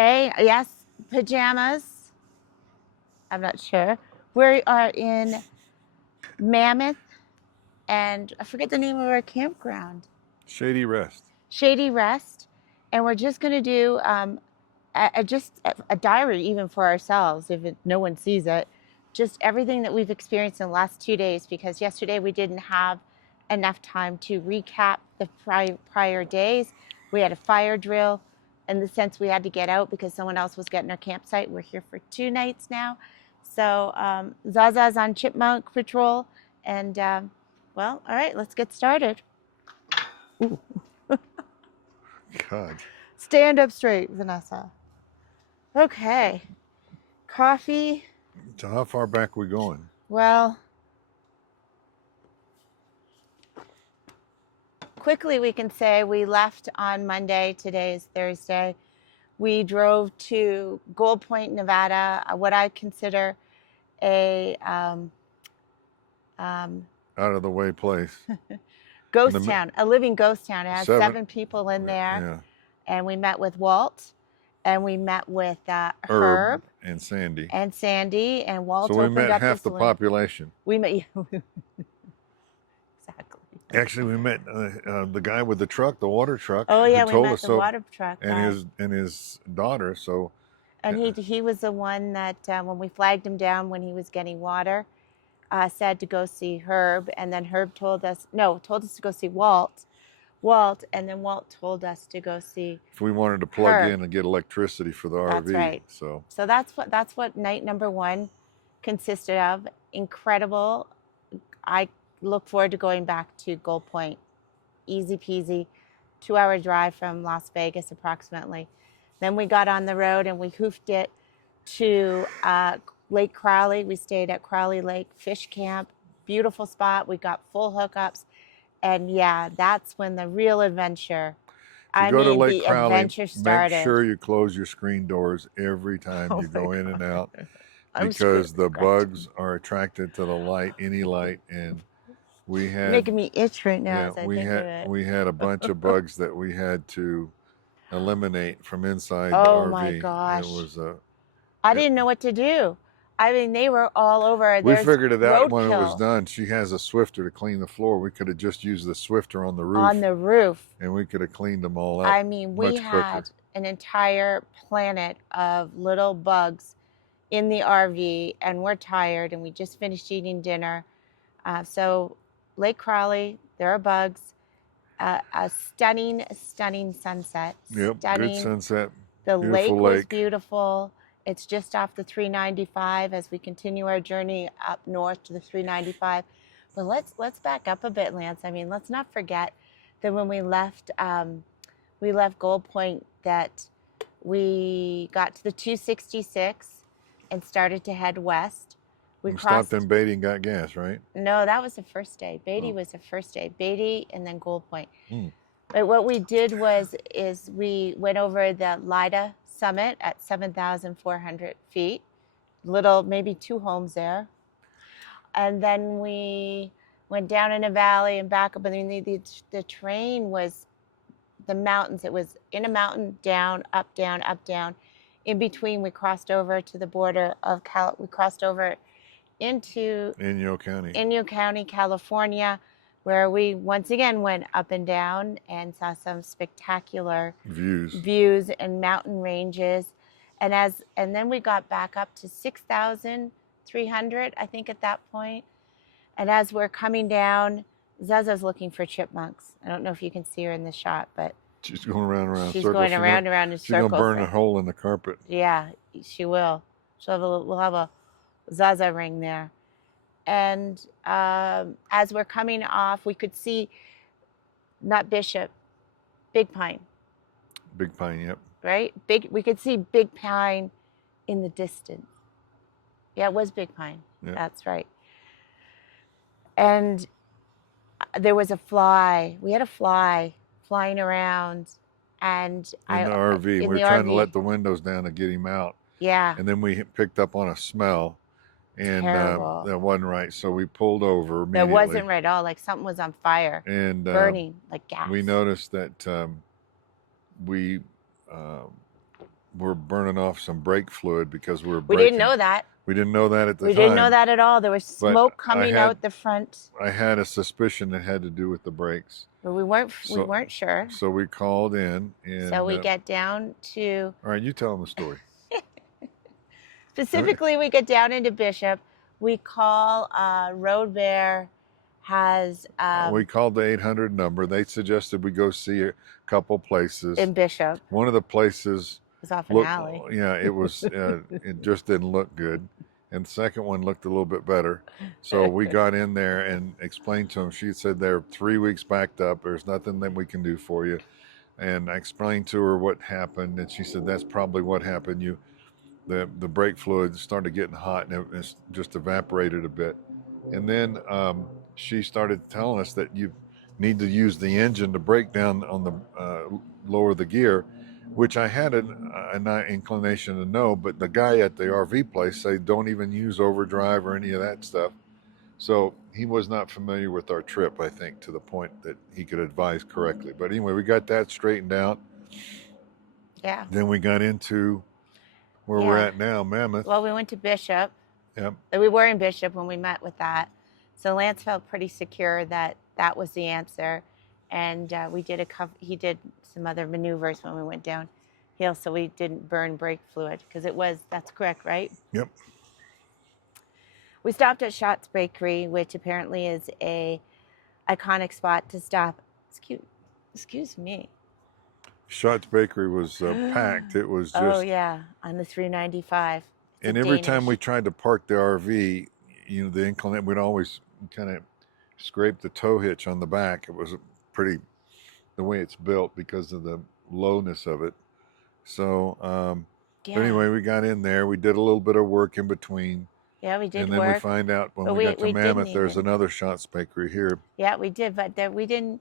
Hey, yes, pajamas. I'm not sure. We are in Mammoth, and I forget the name of our campground. Shady Rest. Shady Rest, and we're just going to do just a diary, even for ourselves, if no one sees it. Just everything that we've experienced in the last 2 days, because yesterday we didn't have enough time to recap the prior days. We had a fire drill, in the sense we had to get out because someone else was getting our campsite. We're here for 2 nights now. So Zaza's on chipmunk patrol. And well, all right, let's get started. Ooh. God. Stand up straight, Vanessa. Okay. Coffee. So how far back are we going? Well, quickly we can say we left on Monday. Today is Thursday. We drove to Gold Point, Nevada, what I consider a Out of the way place. ghost town, a living ghost town. It has 7 people in there. Yeah. And we met with Walt, and we met with Herb and Sandy. And Walt. So we met up half the population. We met exactly. Actually, we met the guy with the truck, the water truck. Oh yeah, we met the water truck and his daughter. So. And he was the one that when we flagged him down when he was getting water, said to go see Herb, and then Herb told us to go see Walt, and then Walt told us to go see if we wanted to plug Herb. in and get electricity for the RV. That's right. So that's what night number 1 consisted of. Incredible. I look forward to going back to Gold Point. Easy peasy, 2-hour drive from Las Vegas approximately. Then we got on the road and we hoofed it to Lake Crowley. We stayed at Crowley Lake Fish Camp. Beautiful spot. We got full hookups. And yeah, that's when the real adventure, adventure started. Make sure you close your screen doors every time you go in and out, because the bugs are attracted to the light, any light. And we had making me itch right now. Yeah, we had a bunch of bugs that we had to eliminate from inside the RV. Oh my gosh! It was I didn't know what to do. I mean, they were all over. We figured it out when it was done. She has a Swifter to clean the floor. We could have just used the Swifter on the roof. And we could have cleaned them all up. I mean, we had an entire planet of little bugs in the RV, and we're tired, and we just finished eating dinner. So Lake Crowley, there are bugs. A stunning sunset. Yep, stunning. Good sunset. The lake was beautiful. It's just off the 395 as we continue our journey up north to the 395. But let's back up a bit, Lance. I mean, let's not forget that when we left Gold Point, that we got to the 266 and started to head west. We stopped in Beatty and got gas, right? No, that was the first day. Beatty was the first day. Beatty and then Gold Point. But what we did is we went over the Lida summit at 7,400 feet. Maybe 2 homes there. And then we went down in a valley and back up. And the terrain was the mountains. It was in a mountain, down, up, down, up, down. In between, we crossed over to the border of we crossed over into Inyo County, California, where we once again went up and down and saw some spectacular views and mountain ranges. And then we got back up to 6,300, I think, at that point. And as we're coming down, Zaza's looking for chipmunks. I don't know if you can see her in the shot, but she's going around. She's going around in circles. She's going to burn a hole in the carpet. Yeah, she will. We'll have a Zaza ring there. And as we're coming off, we could see, not Bishop, Big Pine. Big Pine, yep. Right? We could see Big Pine in the distance. Yeah, it was Big Pine. Yep. That's right. And there was a fly. We had a fly flying around. And in the RV. We were trying to let the windows down to get him out. Yeah. And then we picked up on a smell. And that wasn't right, so we pulled over immediately. That wasn't right at all. Like something was on fire and burning, like gas. We noticed that we were burning off some brake fluid because we were We braking. didn't know that. We didn't know that at the We time. didn't know that at all. There was smoke coming had- out the front, I had a suspicion it had to do with the brakes. but we weren't sure. So we called in, and So we get down to, all right, you tell them the story. specifically, we get down into Bishop. We call Road Bear has We called the 800 number. They suggested we go see a couple places. in Bishop. One of the places was off an alley. Yeah, it was. It just didn't look good, and the second one looked a little bit better. So we got in there and explained to them. She said they're 3 weeks backed up. There's nothing that we can do for you. And I explained to her what happened, and she said that's probably what happened. The brake fluid started getting hot, and it just evaporated a bit. And then she started telling us that you need to use the engine to brake down on the lower the gear, which I had an inclination to know, but the guy at the RV place said don't even use overdrive or any of that stuff. So he was not familiar with our trip, I think, to the point that he could advise correctly. But anyway, we got that straightened out. Yeah. Then we got into where we're at now, Mammoth. Well, we went to Bishop. Yep. We were in Bishop when we met with that. So Lance felt pretty secure that that was the answer. And he did some other maneuvers when we went downhill, so we didn't burn brake fluid, because that's correct, right? Yep. We stopped at Schatz Bakery, which apparently is a iconic spot to stop. Excuse me. Schatz Bakery was packed. It was just... Oh, yeah, on the 395. And every time we tried to park the RV, the inclination, we'd always kind of scrape the tow hitch on the back. It was pretty, the way it's built, because of the lowness of it. So, but anyway, we got in there. We did a little bit of work in between. Yeah, we did and then work. we find out when we got to Mammoth, there's another Schatz Bakery here. Yeah, we did, but there really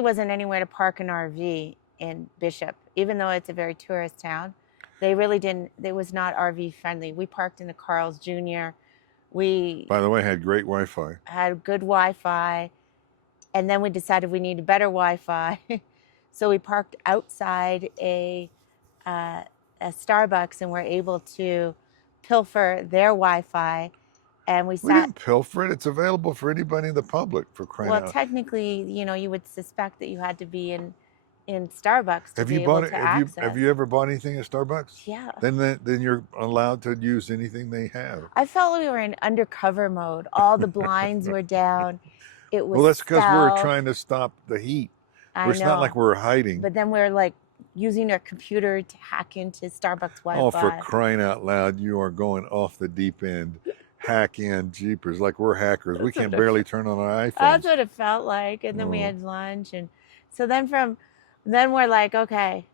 wasn't anywhere to park an RV in Bishop, even though it's a very tourist town. They really didn't. It was not RV friendly. We parked in the Carl's Jr. We, by the way, had great Wi-Fi. Had good Wi-Fi, and then we decided we needed better Wi-Fi, so we parked outside a Starbucks, and were able to pilfer their Wi-Fi, and we didn't pilfer it. It's available for anybody in the public, for crying out. Well, technically, you would suspect that you had to be in Starbucks to be able to access. Have you ever bought anything at Starbucks? Yeah. Then you're allowed to use anything they have. I felt we were in undercover mode. All the blinds were down. It was. Well, that's because we were trying to stop the heat. It's not like we're hiding. But then we're like using our computer to hack into Starbucks Wi-Fi. Oh, for crying out loud! You are going off the deep end. Hack in, jeepers! Like we're hackers. We can barely turn on our iPhones. That's what it felt like. And then we had lunch, and so then we're like, okay,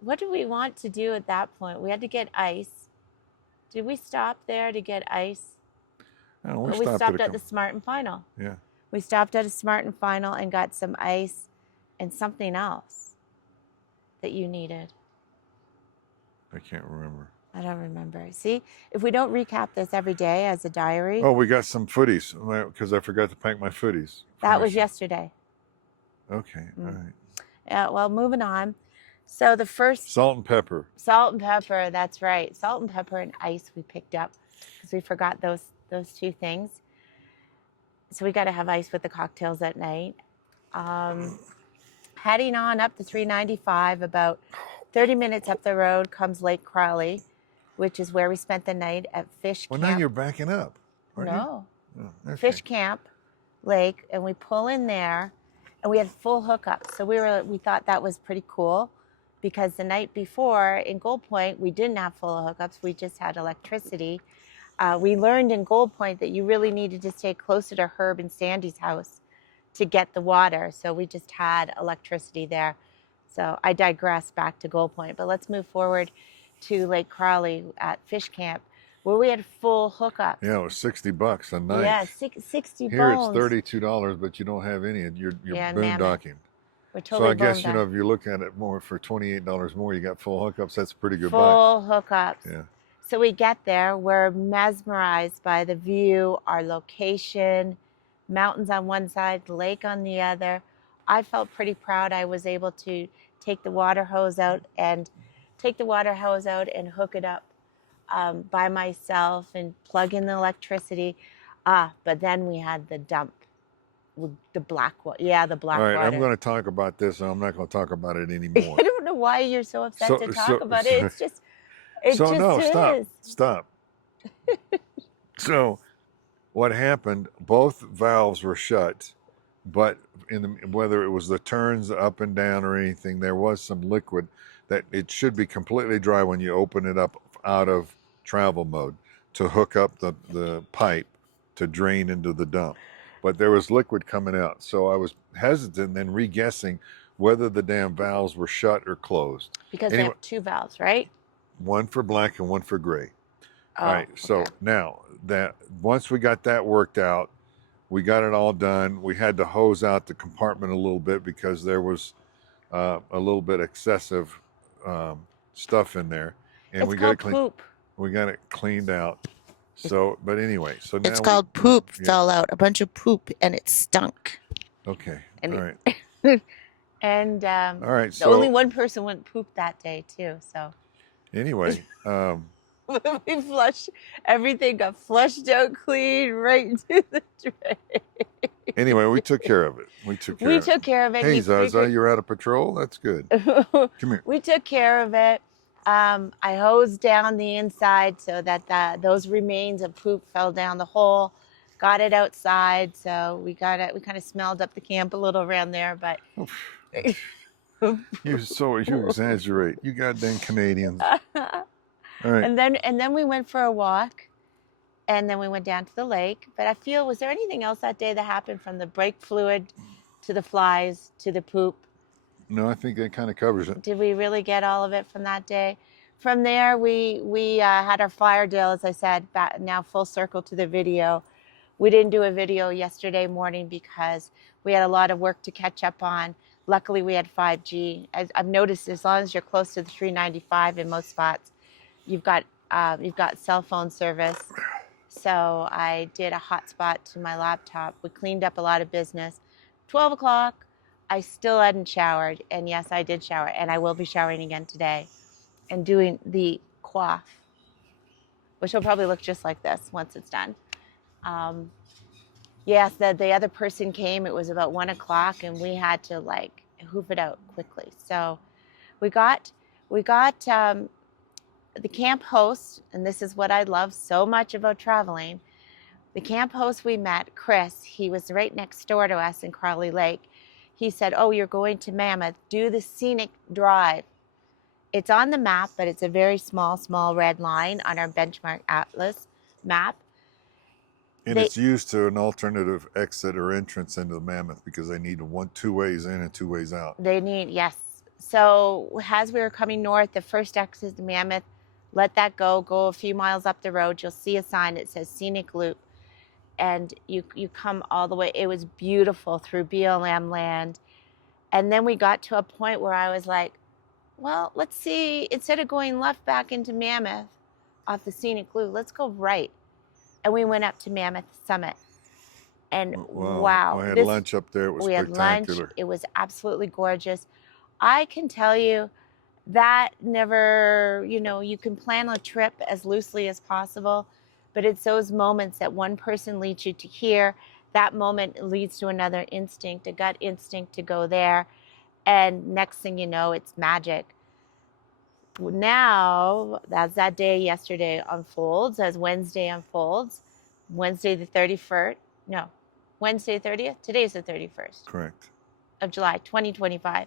what do we want to do at that point? We had to get ice. Did we stop there to get ice? No, we stopped at the Smart and Final. Yeah. We stopped at a Smart and Final and got some ice and something else that you needed. I can't remember. I don't remember. See, if we don't recap this every day as a diary. Oh, we got some footies, because I forgot to pack my footies. That was yesterday. Okay, all right. Yeah, well, moving on. So the first... Salt and pepper. Salt and pepper, that's right. Salt and pepper and ice we picked up, because we forgot those two things. So we got to have ice with the cocktails at night. Heading on up the 395, about 30 minutes up the road comes Lake Crowley, which is where we spent the night at Fish Camp. Well, now you're backing up, aren't you? No. Oh, okay. Fish Camp Lake, and we pull in there, and we had full hookups. So we thought that was pretty cool, because the night before in Gold Point, we didn't have full hookups. We just had electricity. We learned in Gold Point that you really needed to stay closer to Herb and Sandy's house to get the water. So we just had electricity there. So I digress back to Gold Point, but let's move forward to Lake Crowley at Fish Camp, where we had full hookups. Yeah, it was $60 a night. Yeah, 60 Here bones. it's $32, but you don't have any, and you're boondocking. We're totally so I guess boned if you look at it more for $28 more, you got full hookups. That's a pretty good buy. Full hookups. Yeah. So we get there, we're mesmerized by the view, our location, mountains on one side, lake on the other. I felt pretty proud I was able to take the water hose out and take the water hose out and hook it up by myself and plug in the electricity. But then we had the dump, the black water. Yeah, the black All right, water. I'm going to talk about this, and I'm not going to talk about it anymore. I don't know why you're so upset to talk about it. It's just, it just no, is. stop. So, what happened? Both valves were shut, but whether it was the turns up and down or anything, there was some liquid that it should be completely dry when you open it up out of travel mode to hook up the pipe to drain into the dump. But there was liquid coming out, so I was hesitant then re-guessing whether the damn valves were shut or closed. Because they have 2 valves, right? One for black and one for gray. Oh, All right, so okay. now that once we got that worked out, we got it all done. We had to hose out the compartment a little bit because there was a little bit excessive stuff in there, and It's we got called it clean. poop. We got it cleaned out. So, but anyway, so now It's called poop. yeah. Fell out a bunch of poop, and it stunk. Okay, And all right, and all right. the So only one person went poop that day too. So anyway, we flushed everything, got flushed out clean right into the drain. anyway, we took care of it. We took care. We of took it. care of it. Hey, We Zaza, figured- you're out of patrol. That's good. Come here. We took care of it. I hosed down the inside so that those remains of poop fell down the hole. Got it outside, so we got it. We kind of smelled up the camp a little around there, but You exaggerate. You goddamn Canadians. All right. and then we went for a walk, and then we went down to the lake. But I feel, was there anything else that day that happened, from the brake fluid to the flies to the poop? No, I think that kind of covers it. Did we really get all of it from that day? From there, we had our fire drill, as I said, back, now full circle to the video. We didn't do a video yesterday morning because we had a lot of work to catch up on. Luckily, we had 5G. As I've noticed, as long as you're close to the 395 in most spots, you've got cell phone service. So I did a hotspot to my laptop. We cleaned up a lot of business. 12 o'clock, I still hadn't showered. And yes, I did shower. And I will be showering again today and doing the coif, which will probably look just like this once it's done. Yes, the other person came. It was about 1 o'clock, and we had to like hoof it out quickly. So we got the camp host, and this is what I love so much about traveling. The camp host we met, Chris, he was right next door to us in Crawley Lake. He said, "Oh, you're going to Mammoth. Do the scenic drive." It's on the map, but it's a very small red line on our benchmark atlas map. And it's used to an alternative exit or entrance into the Mammoth because they need 2 ways in and 2 ways out. They need, yes. So as we were coming north, the first exit to Mammoth, let that go a few miles up the road. You'll see a sign that says Scenic Loop. And you come all the way. It was beautiful through BLM land. And then we got to a point where I was like, well, let's see, instead of going left back into Mammoth off the Scenic Loop, let's go right. And we went up to Mammoth Summit. And wow. I had lunch up there. It was spectacular. We had lunch. It was absolutely gorgeous. I can tell you that never, you can plan a trip as loosely as possible, but it's those moments that one person leads you to here. That moment leads to another instinct, a gut instinct to go there. And next thing you know, it's magic. Now, as that day yesterday unfolds, as Wednesday unfolds, Wednesday the 31st, no, Wednesday 30th, today's the 31st. Correct. Of July, 2025.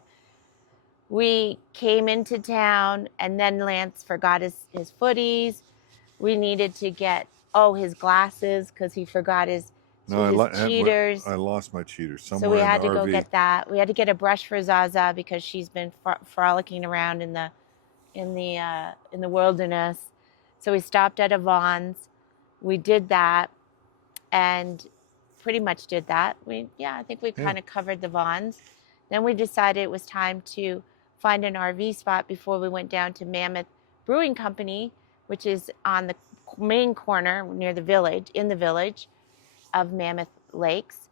We came into town, and then Lance forgot his footies. We needed to get, his glasses, because he forgot his cheaters. I lost my cheaters somewhere. So we had to in the go RV. get that. We had to get a brush for Zaza because she's been frolicking around in the wilderness. So we stopped at Yvonne's. We did that, and pretty much did that. I think we kind of covered the Vons. Then we decided it was time to find an RV spot before we went down to Mammoth Brewing Company, which is on the main corner near the village, in the village of Mammoth Lakes.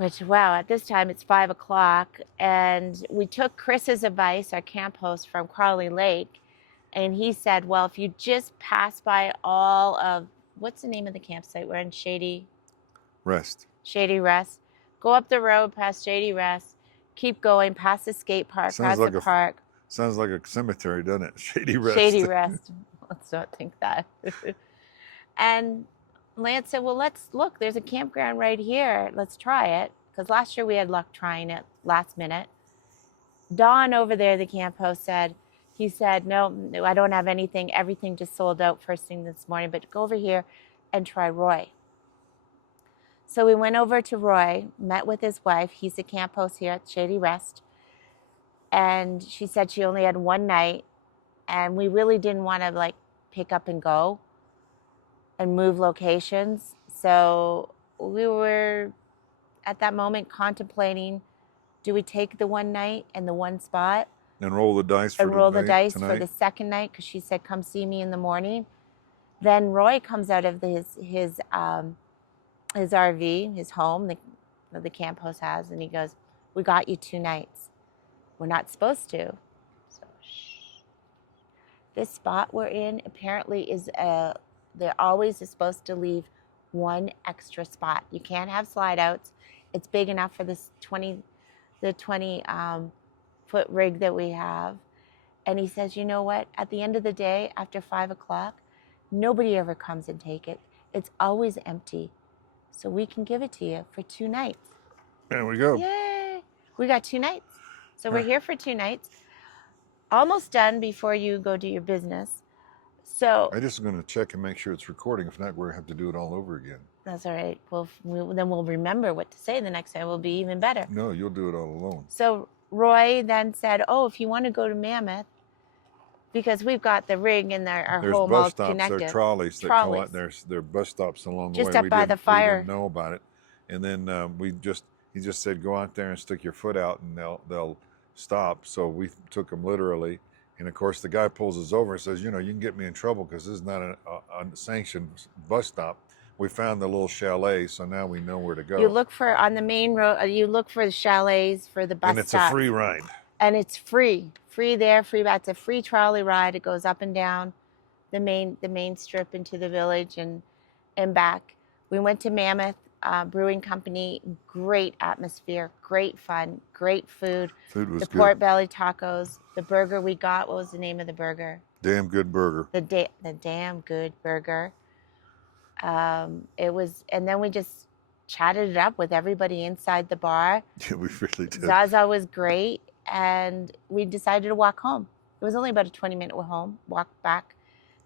which, wow, at this time it's 5 o'clock. And we took Chris's advice, our camp host from Crawley Lake, and he said, well, if you just pass by all of, what's the name of the campsite? We're in Shady Rest. Go up the road past Shady Rest, keep going past the skate park, Sounds past like the park. Sounds like a cemetery, doesn't it? Shady Rest. Shady Rest. Let's not think that. And Lance said, well, let's look. There's a campground right here. Let's try it. Because last year we had luck trying it last minute. Don over there, the camp host, he said, no, I don't have anything. Everything just sold out first thing this morning. But go over here and try Roy. So we went over to Roy, met with his wife. He's a camp host here at Shady Rest. And she said she only had one night. And we really didn't want to like pick up and go and move locations. So we were at that moment contemplating, do we take the one night and the one spot? And roll the dice for for the second night, because she said, come see me in the morning. Then Roy comes out of his RV, his home, the camp host has, and he goes, we got you 2 nights. We're not supposed to. So, shh. This spot we're in apparently is, they're always supposed to leave one extra spot. You can't have slide outs. It's big enough for this 20 foot rig that we have. And he says, you know what? At the end of the day, after 5 o'clock, nobody ever comes and take it. It's always empty. So we can give it to you for 2 nights. There we go. Yay! We got 2 nights. So we're here for 2 nights. Almost done before you go do your business. So I just going to check and make sure it's recording. If not, we're going to have to do it all over again. That's all right. Then we'll remember what to say the next time. We'll be even better. No, you'll do it all alone. So Roy then said, oh, if you want to go to Mammoth, because we've got the rig and our There's home bus all stops, connected. there's trolleys that call it. There's bus stops along the way. Just up by the fire. We didn't know about it. And then he just said, go out there and stick your foot out and they'll stop. So we took them literally. And of course, the guy pulls us over and says, you know, you can get me in trouble because this is not a sanctioned bus stop. We found the little chalet, so now we know where to go. You look for, on the main road, you look for the chalets for the bus stop. And it's a free ride. And it's free. Free there, free back. It's a free trolley ride. It goes up and down the main strip into the village and back. We went to Mammoth Brewing Company. Great atmosphere, great fun, great food. Food was good. The pork belly tacos. The burger we got, what was the name of the burger? Damn good burger. The damn good burger. It was, and then we just chatted it up with everybody inside the bar. Yeah, we really did. Zaza was great, and we decided to walk home. It was only about a 20-minute walk back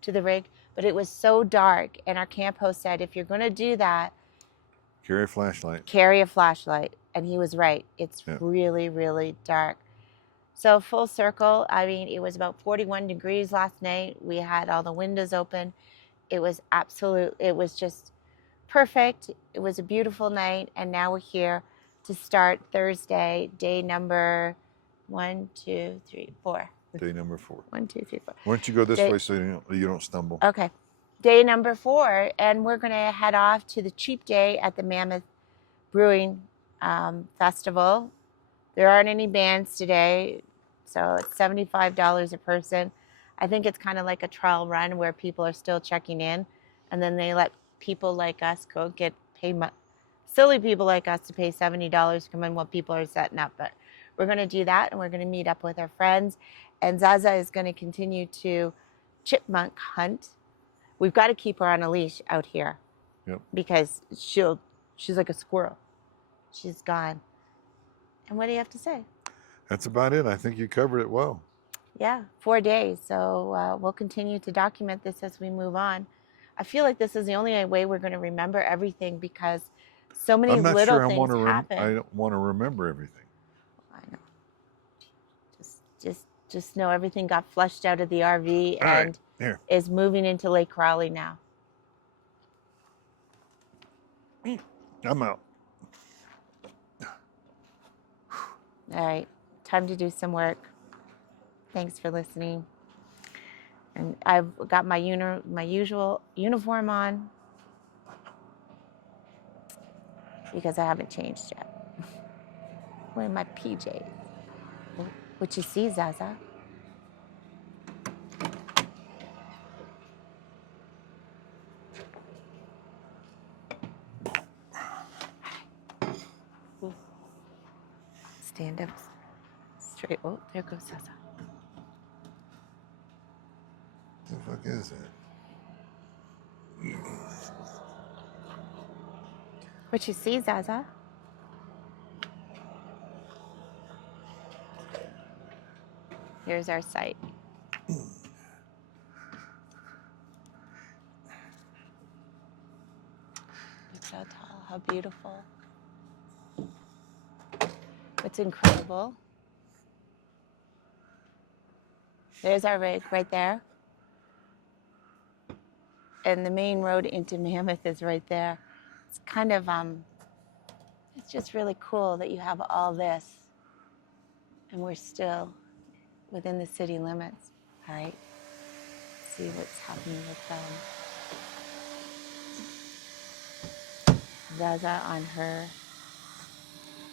to the rig, but it was so dark, and our camp host said, if you're going to do that, carry a flashlight. Carry a flashlight, and he was right. It's really, really dark. So full circle, I mean, it was about 41 degrees last night. We had all the windows open. It was just perfect. It was a beautiful night. And now we're here to start Thursday, day number 1, 2, 3, 4. Day number 4. 1, 2, 3, 4. Why don't you go this way so you don't stumble? Okay. Day number 4. And we're going to head off to the cheap day at the Mammoth Brewing Festival. There aren't any bands today, so it's $75 a person. I think it's kind of like a trial run where people are still checking in, and then they let people like us go silly people like us to pay $70 to come in while people are setting up. But we're going to do that, and we're going to meet up with our friends. And Zaza is going to continue to chipmunk hunt. We've got to keep her on a leash out here. Yep. Because she's like a squirrel. She's gone. And what do you have to say? That's about it. I think you covered it well. Yeah, 4 days. So we'll continue to document this as we move on. I feel like this is the only way we're going to remember everything because so many little things happen. I don't want to remember everything. I know. Just know everything got flushed out of the RV and is moving into Lake Crowley now. I'm out. All right, time to do some work. Thanks for listening. And I've got my usual uniform on because I haven't changed yet. Wearing my PJs. Oh, what you see, Zaza? Ooh. Stand up straight. Oh, there goes Zaza. The fuck is that? What you see, Zaza? Here's our site. Look how tall, how beautiful. What's incredible. There's our rig right there. And the main road into Mammoth is right there. It's kind of, it's just really cool that you have all this and we're still within the city limits. All right, see what's happening with Zaza on her